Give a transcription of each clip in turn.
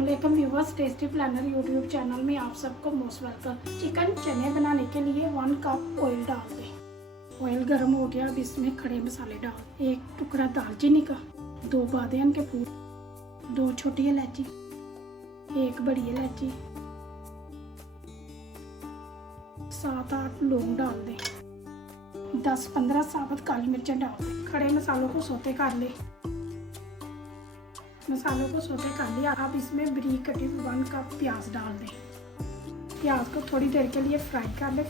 अस्सलाम viewers, tasty planner YouTube channel में आप सबको मोस्ट वेलकम। चिकन चने बनाने के लिए 1 कप ऑयल डाल दें। ऑयल गर्म हो गया, अब इसमें खड़े मसाले डाल। 1 टुकड़ा दालचीनी का, 2 बादाम के फूल, 2 छोटी इलायची, 1 बड़ी इलायची, 7-8 लौंग डाल दें। 10-15 साबुत काली मिर्चें डाल दें। खड़े मसालों को सोते कर ले। मसालों को सोते कर लिया। अब इसमें बारीक कटी 1 कप प्याज डाल दें। प्याज को थोड़ी देर के लिए फ्राई कर लें।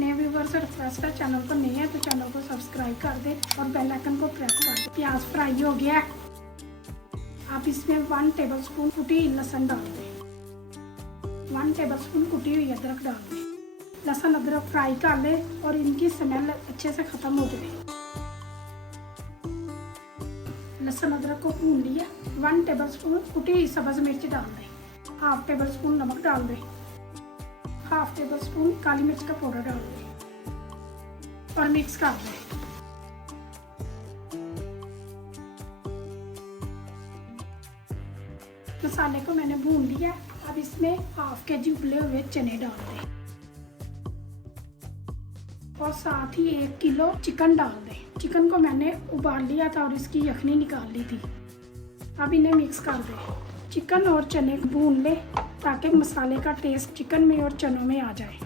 नए व्यूवर्स रिक्वेस्ट है, चैनल पर नए हैं तो चैनल को सब्सक्राइब कर दें और बेल आइकन को प्रेस कर दें। प्याज फ्राई हो गया। अब इसमें 1 टेबलस्पून कुटी लहसुन डाल दें। 1 टेबलस्पून कुटी हुई अदरक डाल दें। लहसुन अदरक फ्राई कर लें और इनकी स्मेल अच्छे से ख़त्म हो जाए। लहसुन अदरक को भून लिया। 1 टेबलस्पून कुटी हुई सब्ज़ मिर्च डाल दें। 1/2 टेबलस्पून नमक डाल दें। 1/2 टेबलस्पून काली मिर्च का पाउडर डाल दें और मिक्स कर दें। मसाले को मैंने भून लिया। अब इसमें 1/2 केजी उबले हुए चने डाल दें और साथ ही 1 किलो चिकन डाल दें। चिकन को मैंने उबाल लिया था और इसकी यखनी निकाल ली थी। अब इन्हें मिक्स कर दें। चिकन और चने को भून लें ताकि मसाले का टेस्ट चिकन में और चनों में आ जाए।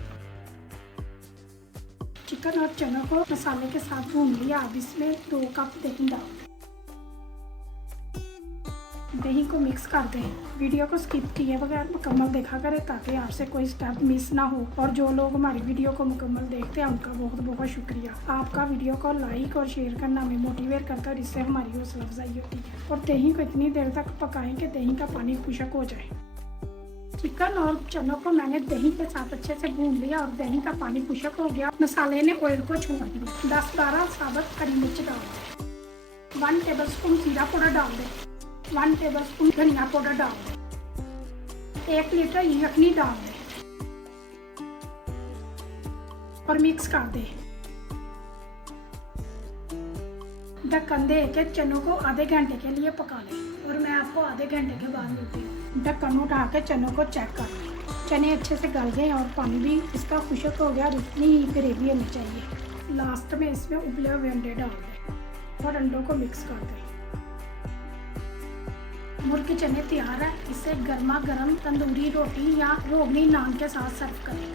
चिकन और चनों को मसाले के साथ भून लिया। अब इसमें 2 कप दही डाल दें। दही को मिक्स कर दें। वीडियो को स्किप किए बगैर मुकम्मल देखा करें ताकि आपसे कोई स्टेप मिस ना हो। और जो लोग हमारी वीडियो को मुकम्मल देखते हैं उनका बहुत बहुत शुक्रिया। आपका वीडियो को लाइक और शेयर करना हमें मोटिवेट करता है, इससे हमारी हौसला अफजाई होती है। और दही को इतनी देर तक पकाएं कि दही का पानी खुशक हो जाए। चिकन और चनों को मैंने दही के साथ अच्छे से भून लिया और दही का पानी खुशक हो गया। मसाले ने ऑयल को छोड़ दिया। 10-12 साबुत हरी मिर्च डाल दें। 1 टेबलस्पून जीरा पाउडर डाल दें। 1 टेबलस्पून धनिया पाउडर डाल दें। 1 लीटर यखनी डाल दें और मिक्स कर दें। ढक्कन दे के चनों को आधे घंटे के लिए पका लें और मैं आपको आधे घंटे के बाद मिलती हूँ। ढक्कन उठा के चनों को चेक कर लें। चने अच्छे से गल गए और पानी भी इसका खुशक हो गया और इतनी ही ग्रेवी होनी चाहिए। लास्ट में इसमें उबले हुए अंडे डाल दें और अंडों को मिक्स कर दें। मुर्गी चने तैयार है। इसे गर्मा गर्म तंदूरी रोटी या रोगनी नान के साथ सर्व करें।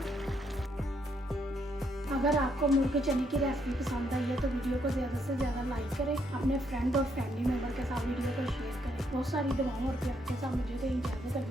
अगर आपको मुर्गी चने की रेसिपी पसंद आई है तो वीडियो को ज़्यादा से ज़्यादा लाइक करें। अपने फ्रेंड और फैमिली मेम्बर के साथ वीडियो को शेयर करें। बहुत सारी दुआओं और प्यार के साथ मुझे तो इजाज़त है।